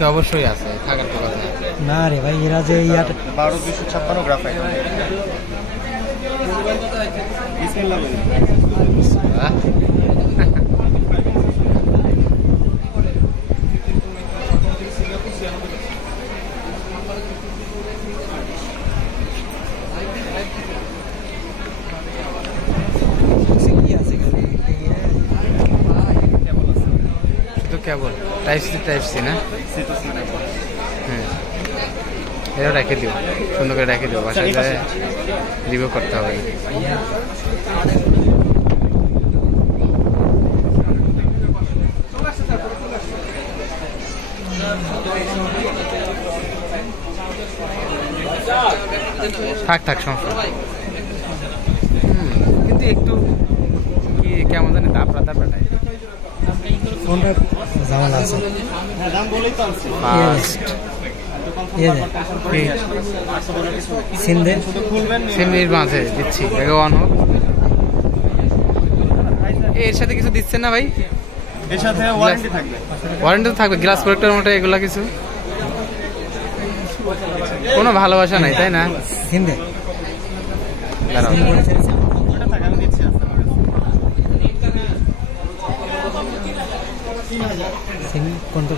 ওকে অবশ্যই আছে, থাকার তো কথা না রে ভাই, এরা যে 12,256 গ্রাফাইট। কেবল টাইপ সি না? হ্যাঁ, এটা রেখে দিও, সুন্দর করে রেখে দিও, বাসায় রিভিউ করতে হবে। থাক সমস্যা। কিন্তু একটু কি কেমন জানি তাপড়া পাঠায়, কোনটা ঝামেলা আছে? সিমের মাঝে দিচ্ছি, অন হোক। এর সাথে কিছু দিচ্ছেন না ভাই? এর সাথে ওয়ারেন্টি থাকবে। ওয়ারেন্টি তো থাকবে, গ্লাস প্রোটেক্টর মতো এগুলা কিছু, কোনো ভালোবাসা নাই তাই না? সিমে কোনটা